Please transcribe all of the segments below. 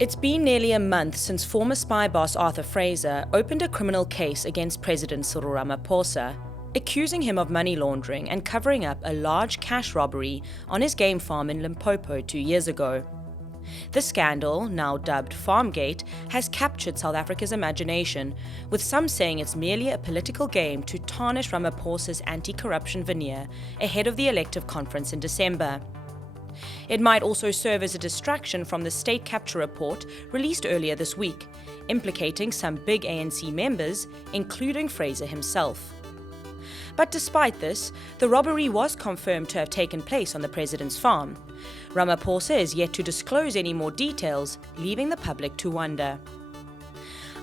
It's been nearly a month since former spy boss Arthur Fraser opened a criminal case against President Ramaphosa, accusing him of money laundering and covering up a large cash robbery on his game farm in Limpopo 2 years ago. The scandal, now dubbed Farmgate, has captured South Africa's imagination, with some saying it's merely a political game to tarnish Ramaphosa's anti-corruption veneer ahead of the elective conference in December. It might also serve as a distraction from the state capture report released earlier this week, implicating some big ANC members, including Fraser himself. But despite this, the robbery was confirmed to have taken place on the president's farm. Ramaphosa is yet to disclose any more details, leaving the public to wonder.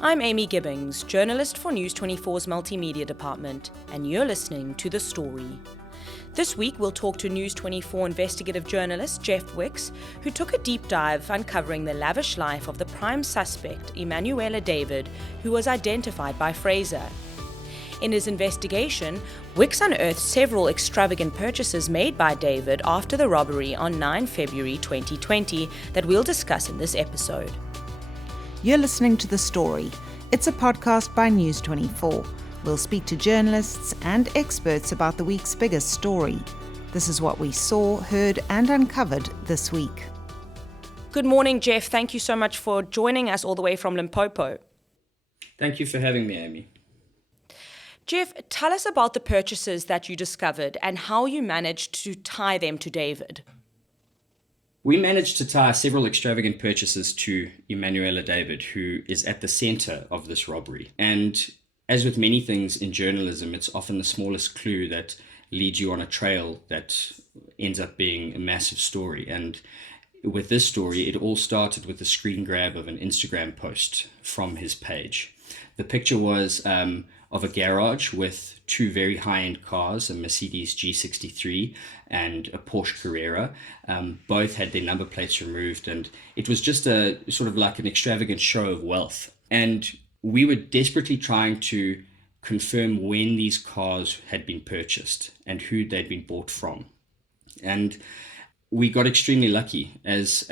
I'm Amy Gibbings, journalist for News 24's Multimedia Department, and you're listening to The Story. This week, we'll talk to News 24 investigative journalist Jeff Wicks, who took a deep dive uncovering the lavish life of the prime suspect, Emmanuella David, who was identified by Fraser. In his investigation, Wicks unearthed several extravagant purchases made by David after the robbery on 9 February 2020 that we'll discuss in this episode. You're listening to The Story. It's a podcast by News 24. We'll speak to journalists and experts about the week's biggest story. This is what we saw, heard, and uncovered this week. Good morning, Jeff. Thank you so much for joining us all the way from Limpopo. Thank you for having me, Amy. Jeff, tell us about the purchases that you discovered and how you managed to tie them to David. We managed to tie several extravagant purchases to Emmanuella David, who is at the center of this robbery. And as with many things in journalism, it's often the smallest clue that leads you on a trail that ends up being a massive story. And with this story, it all started with a screen grab of an Instagram post from his page. The picture was of a garage with two very high-end cars, a Mercedes G63 and a Porsche Carrera. Both had their number plates removed, and it was just a sort of like an extravagant show of wealth. And we were desperately trying to confirm when these cars had been purchased and who they'd been bought from. And we got extremely lucky, as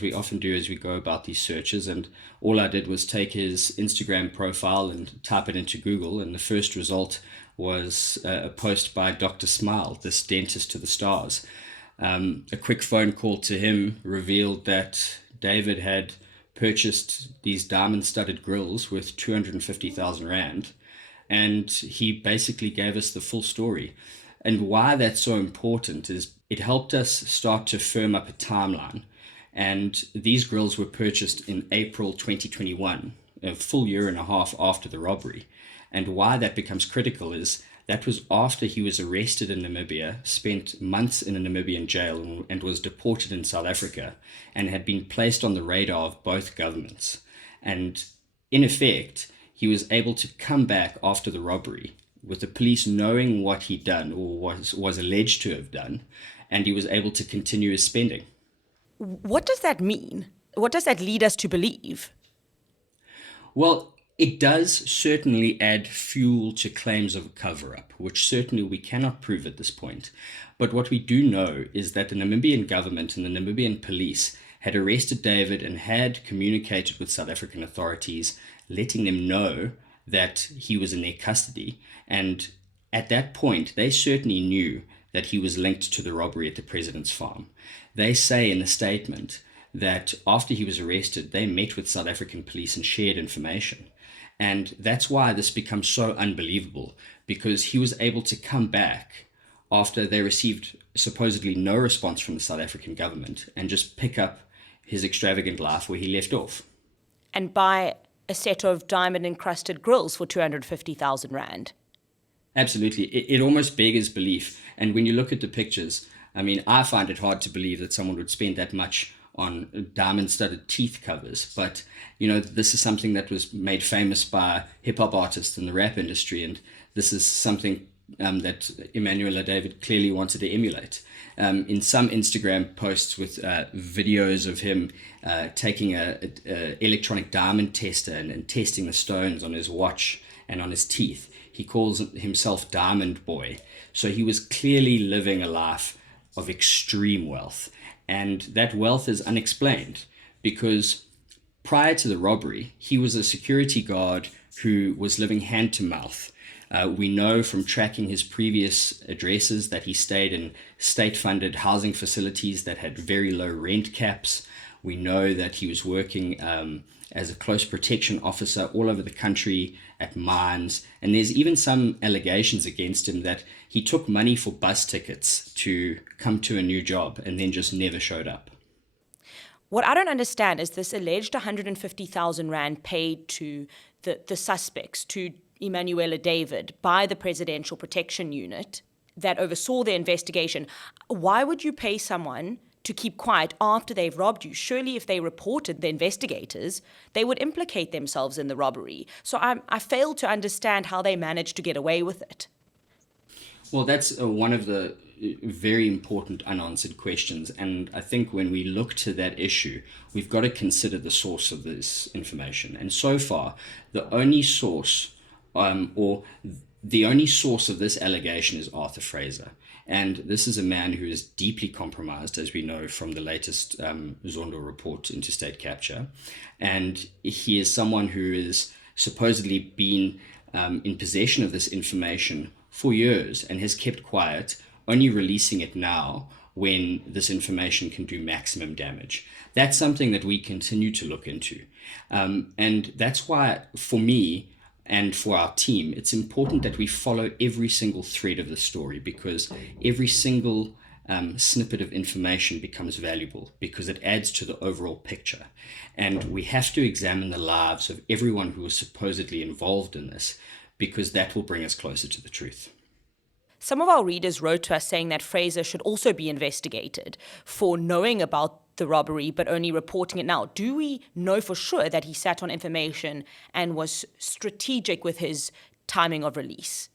we often do as we go about these searches. And all I did was take his Instagram profile and type it into Google. And the first result was a post by Dr. Smile, this dentist to the stars. A quick phone call to him revealed that David had purchased these diamond-studded grills worth 250,000 Rand, and he basically gave us the full story. And why that's so important is it helped us start to firm up a timeline. And these grills were purchased in April 2021, a full year and a half after the robbery. And why that becomes critical is that was after he was arrested in Namibia, spent months in a Namibian jail, and was deported in South Africa, and had been placed on the radar of both governments. And in effect, he was able to come back after the robbery with the police knowing what he'd done or was alleged to have done, and he was able to continue his spending. What does that mean? What does that lead us to believe? Well, it does certainly add fuel to claims of a cover-up, which certainly we cannot prove at this point. But what we do know is that the Namibian government and the Namibian police had arrested David and had communicated with South African authorities, letting them know that he was in their custody. And at that point, they certainly knew that he was linked to the robbery at the president's farm. They say in a statement that after he was arrested, they met with South African police and shared information. And that's why this becomes so unbelievable, because he was able to come back after they received supposedly no response from the South African government and just pick up his extravagant life where he left off. And buy a set of diamond-encrusted grills for 250,000 Rand. Absolutely. It almost beggars belief. And when you look at the pictures, I mean, I find it hard to believe that someone would spend that much on diamond-studded teeth covers. But, you know, this is something that was made famous by hip-hop artists in the rap industry, and this is something that Emmanuella David clearly wanted to emulate. In some Instagram posts with videos of him taking a electronic diamond tester and testing the stones on his watch and on his teeth, he calls himself Diamond Boy. So he was clearly living a life of extreme wealth. And that wealth is unexplained because prior to the robbery, he was a security guard who was living hand to mouth. We know from tracking his previous addresses that he stayed in state-funded housing facilities that had very low rent caps. We know that he was working as a close protection officer all over the country at mines. And there's even some allegations against him that he took money for bus tickets to come to a new job and then just never showed up. What I don't understand is this alleged 150,000 rand paid to the suspects, to Emmanuella David, by the Presidential Protection Unit that oversaw the investigation. Why would you pay someone to keep quiet after they've robbed you? Surely if they reported the investigators, they would implicate themselves in the robbery. So I fail to understand how they managed to get away with it. Well, that's one of the very important unanswered questions. And I think when we look to that issue, we've got to consider the source of this information. And so far, the only source of this allegation is Arthur Fraser. And this is a man who is deeply compromised, as we know from the latest Zondo report into state capture. And he is someone who is supposedly been in possession of this information for years and has kept quiet, only releasing it now when this information can do maximum damage. That's something that we continue to look into. And that's why, for me, and for our team, it's important that we follow every single thread of the story, because every single snippet of information becomes valuable because it adds to the overall picture. And we have to examine the lives of everyone who was supposedly involved in this, because that will bring us closer to the truth. Some of our readers wrote to us saying that Fraser should also be investigated for knowing about the robbery but only reporting it now. Do we know for sure that he sat on information and was strategic with his timing of release?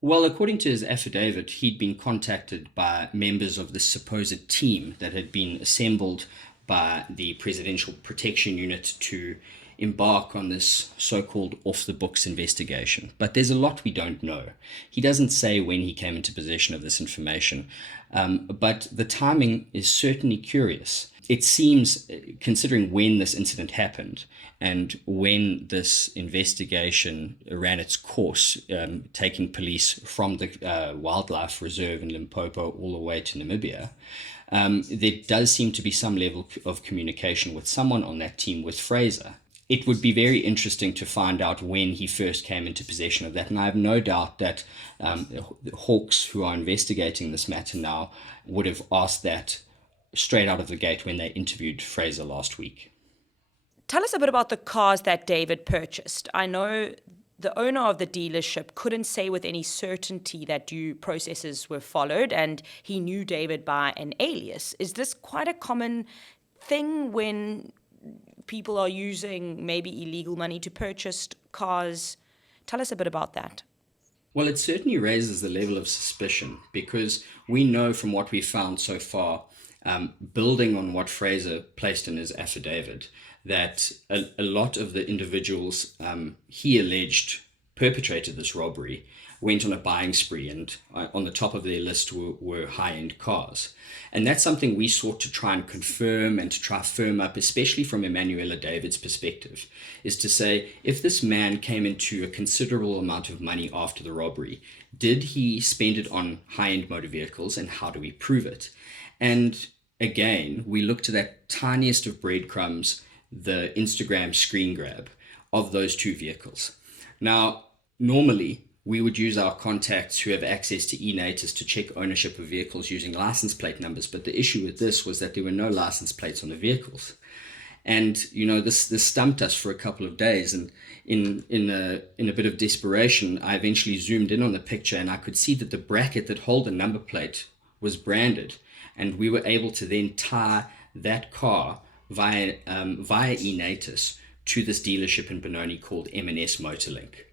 Well, according to his affidavit, he'd been contacted by members of the supposed team that had been assembled by the Presidential Protection Unit to embark on this so-called off-the-books investigation. But there's a lot we don't know. He doesn't say when he came into possession of this information, but the timing is certainly curious. It seems, considering when this incident happened and when this investigation ran its course, taking police from the wildlife reserve in Limpopo all the way to Namibia, there does seem to be some level of communication with someone on that team with Fraser. It would be very interesting to find out when he first came into possession of that. And I have no doubt that Hawks, who are investigating this matter now, would have asked that straight out of the gate when they interviewed Fraser last week. Tell us a bit about the cars that David purchased. I know the owner of the dealership couldn't say with any certainty that due processes were followed, and he knew David by an alias. Is this quite a common thing when people are using maybe illegal money to purchase cars? Tell us a bit about that. Well, it certainly raises the level of suspicion, because we know from what we've found so far, building on what Fraser placed in his affidavit, that a lot of the individuals he alleged perpetrated this robbery went on a buying spree, and on the top of their list were high-end cars. And that's something we sought to try and confirm and to try firm up, especially from Emmanuella David's perspective, is to say, if this man came into a considerable amount of money after the robbery, did he spend it on high-end motor vehicles, and how do we prove it? And again, we look to that tiniest of breadcrumbs, the Instagram screen grab of those two vehicles. Now, normally, we would use our contacts who have access to eNatus to check ownership of vehicles using license plate numbers. But the issue with this was that there were no license plates on the vehicles. And, this stumped us for a couple of days. And in a bit of desperation, I eventually zoomed in on the picture, and I could see that the bracket that held the number plate was branded. And we were able to then tie that car via eNatus to this dealership in Benoni called M&S Motorlink.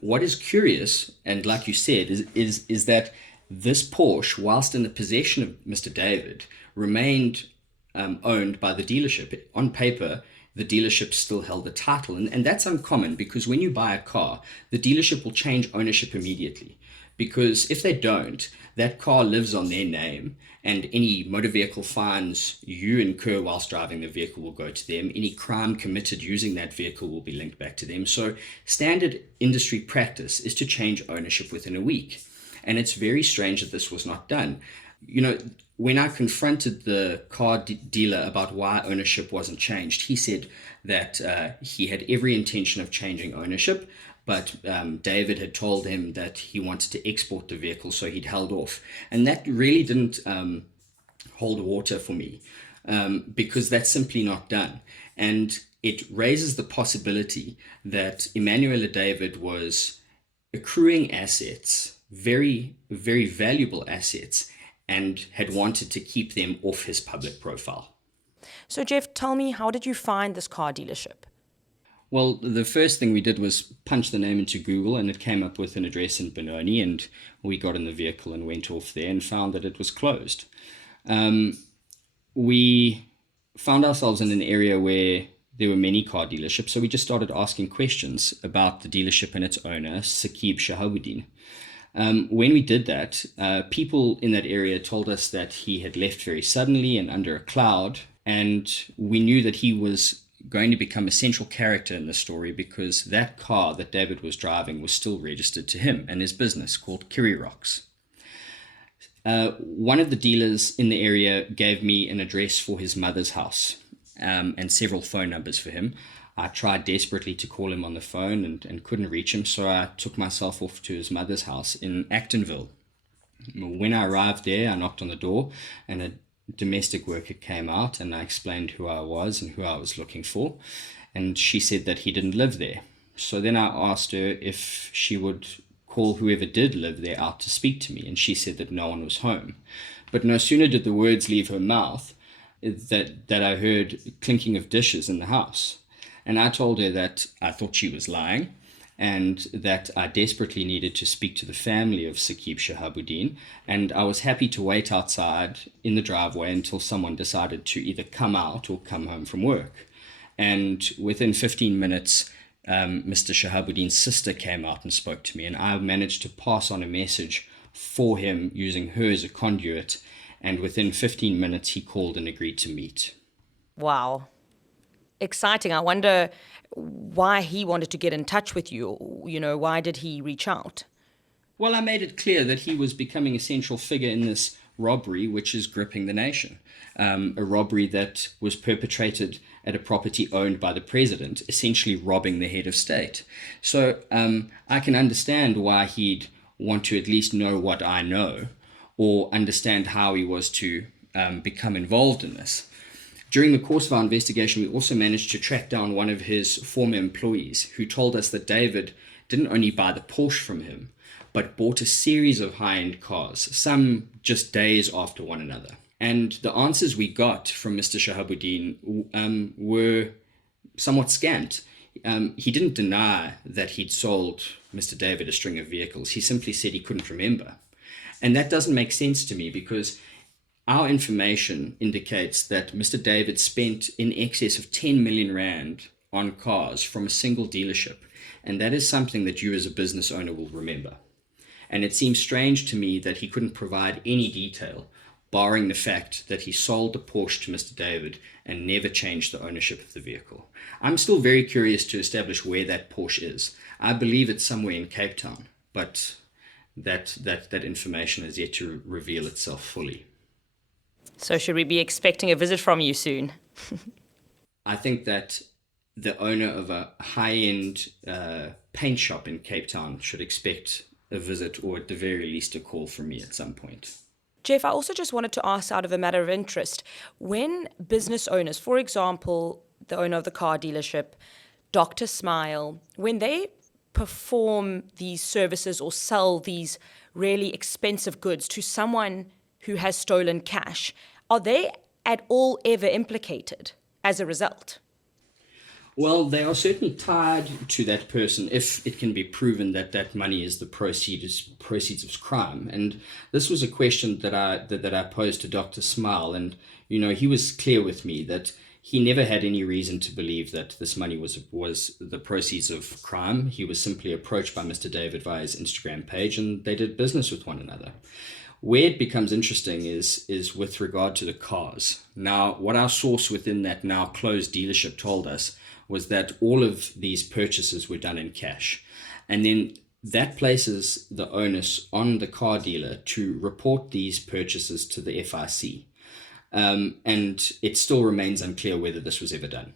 What is curious, and like you said, is that this Porsche, whilst in the possession of Mr. David, remained owned by the dealership. On paper, the dealership still held the title. And that's uncommon, because when you buy a car, the dealership will change ownership immediately. Because if they don't, that car lives on their name, and any motor vehicle fines you incur whilst driving the vehicle will go to them. Any crime committed using that vehicle will be linked back to them. So standard industry practice is to change ownership within a week. And it's very strange that this was not done. When I confronted the car dealer about why ownership wasn't changed, he said that he had every intention of changing ownership, but David had told him that he wanted to export the vehicle, so he'd held off. And that really didn't hold water for me, because that's simply not done. And it raises the possibility that Emmanuella David was accruing assets, very, very valuable assets, and had wanted to keep them off his public profile. So Jeff, tell me, how did you find this car dealership? Well, the first thing we did was punch the name into Google, and it came up with an address in Benoni, and we got in the vehicle and went off there and found that it was closed. We found ourselves in an area where there were many car dealerships, so we just started asking questions about the dealership and its owner, Saqib Shahabuddin. When we did that, people in that area told us that he had left very suddenly and under a cloud, and we knew that he was going to become a central character in the story because that car that David was driving was still registered to him and his business called Kiri Rocks. One of the dealers in the area gave me an address for his mother's house and several phone numbers for him. I tried desperately to call him on the phone and couldn't reach him, so I took myself off to his mother's house in Actonville. When I arrived there, I knocked on the door, and a domestic worker came out, and I explained who I was and who I was looking for, and she said that he didn't live there. So then I asked her if she would call whoever did live there out to speak to me, and she said that no one was home. But no sooner did the words leave her mouth that I heard clinking of dishes in the house. And I told her that I thought she was lying, and that I desperately needed to speak to the family of Saqib Shahabuddin, and I was happy to wait outside in the driveway until someone decided to either come out or come home from work. And within 15 minutes, Mr. Shahabuddin's sister came out and spoke to me, and I managed to pass on a message for him using her as a conduit, and within 15 minutes he called and agreed to meet. Wow. Exciting. I wonder why he wanted to get in touch with you. Why did he reach out? Well, I made it clear that he was becoming a central figure in this robbery, which is gripping the nation. A robbery that was perpetrated at a property owned by the president, essentially robbing the head of state. So I can understand why he'd want to at least know what I know, or understand how he was to become involved in this. During the course of our investigation, we also managed to track down one of his former employees who told us that David didn't only buy the Porsche from him, but bought a series of high-end cars, some just days after one another. And the answers we got from Mr. Shahabuddin were somewhat scant. He didn't deny that he'd sold Mr. David a string of vehicles. He simply said he couldn't remember. And that doesn't make sense to me, because our information indicates that Mr. David spent in excess of 10 million rand on cars from a single dealership. And that is something that you as a business owner will remember. And it seems strange to me that he couldn't provide any detail, barring the fact that he sold the Porsche to Mr. David and never changed the ownership of the vehicle. I'm still very curious to establish where that Porsche is. I believe it's somewhere in Cape Town, but that information has yet to reveal itself fully. So should we be expecting a visit from you soon? I think that the owner of a high-end paint shop in Cape Town should expect a visit, or at the very least a call from me at some point. Jeff, I also just wanted to ask, out of a matter of interest, when business owners, for example, the owner of the car dealership, Dr. Smile, when they perform these services or sell these really expensive goods to someone who has stolen cash, are they at all ever implicated as a result? Well, they are certainly tied to that person if it can be proven that that money is the proceeds of crime. And this was a question that I posed to Dr. Smile, and he was clear with me that He never had any reason to believe that this money was the proceeds of crime. He was simply approached by Mr. David via his Instagram page, and they did business with one another. Where it becomes interesting is with regard to the cars. Now, what our source within that now closed dealership told us was that all of these purchases were done in cash. And then that places the onus on the car dealer to report these purchases to the FIC. And it still remains unclear whether this was ever done.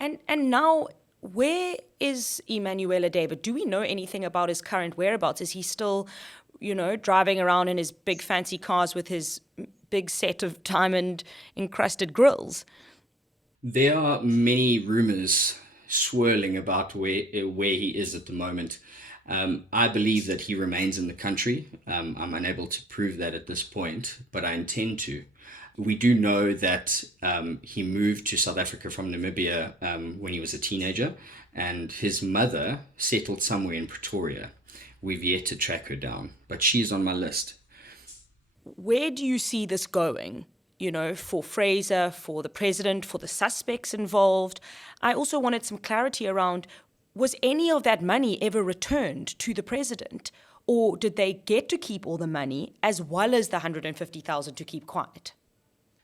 And now, where is Emmanuella David? Do we know anything about his current whereabouts? Is he still, driving around in his big fancy cars with his big set of diamond encrusted grills? There are many rumors swirling about where he is at the moment. I believe that he remains in the country. I'm unable to prove that at this point, but I intend to. We do know that he moved to South Africa from Namibia when he was a teenager, and his mother settled somewhere in Pretoria. We've yet to track her down, but she's on my list. Where do you see this going? For Fraser, for the president, for the suspects involved? I also wanted some clarity around, was any of that money ever returned to the president? Or did they get to keep all the money as well as the $150,000 to keep quiet?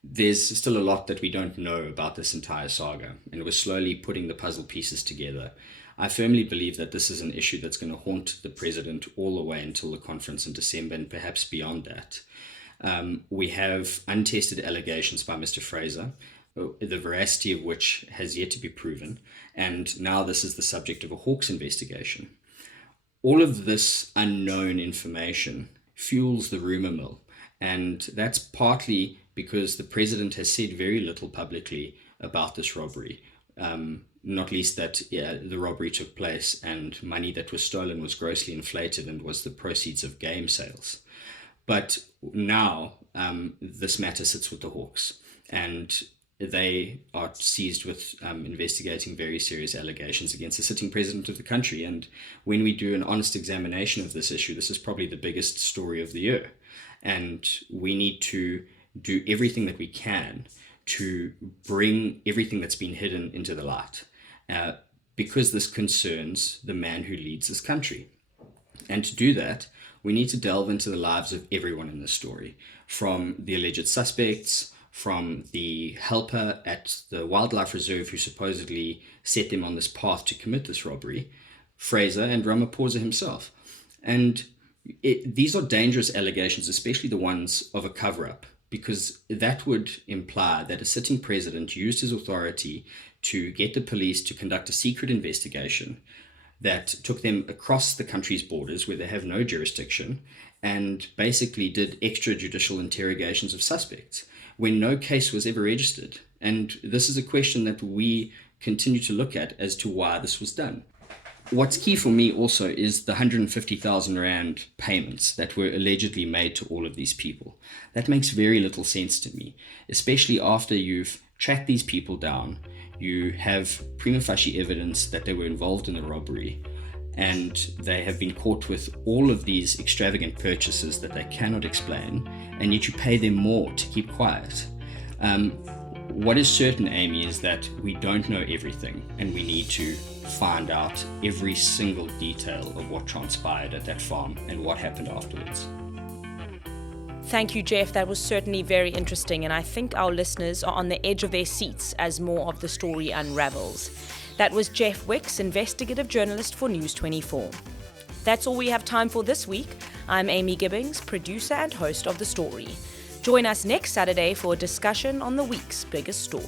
There's still a lot that we don't know about this entire saga, and we're slowly putting the puzzle pieces together. I firmly believe that this is an issue that's going to haunt the president all the way until the conference in December, and perhaps beyond that. We have untested allegations by Mr. Fraser, the veracity of which has yet to be proven, and now this is the subject of a Hawks investigation. All of this unknown information fuels the rumor mill, and that's partly because the president has said very little publicly about this robbery, not least that the robbery took place and money that was stolen was grossly inflated and was the proceeds of game sales. But now this matter sits with the Hawks, and they are seized with investigating very serious allegations against the sitting president of the country. And when we do an honest examination of this issue, this is probably the biggest story of the year. And we need to do everything that we can to bring everything that's been hidden into the light, because this concerns the man who leads this country. And to do that, we need to delve into the lives of everyone in this story, from the alleged suspects, from the helper at the wildlife reserve who supposedly set them on this path to commit this robbery, Fraser, and Ramaphosa himself. And these are dangerous allegations, especially the ones of a cover-up, because that would imply that a sitting president used his authority to get the police to conduct a secret investigation that took them across the country's borders where they have no jurisdiction, and basically did extrajudicial interrogations of suspects when no case was ever registered. And this is a question that we continue to look at as to why this was done. What's key for me also is the 150,000 Rand payments that were allegedly made to all of these people. That makes very little sense to me, especially after you've tracked these people down, you have prima facie evidence that they were involved in the robbery, and they have been caught with all of these extravagant purchases that they cannot explain, and yet you pay them more to keep quiet. What is certain, Amy, is that we don't know everything, and we need to find out every single detail of what transpired at that farm and what happened afterwards. Thank you, Jeff. That was certainly very interesting, and I think our listeners are on the edge of their seats as more of the story unravels. That was Jeff Wicks, investigative journalist for News 24. That's all we have time for this week. I'm Amy Gibbings, producer and host of The Story. Join us next Saturday for a discussion on the week's biggest story.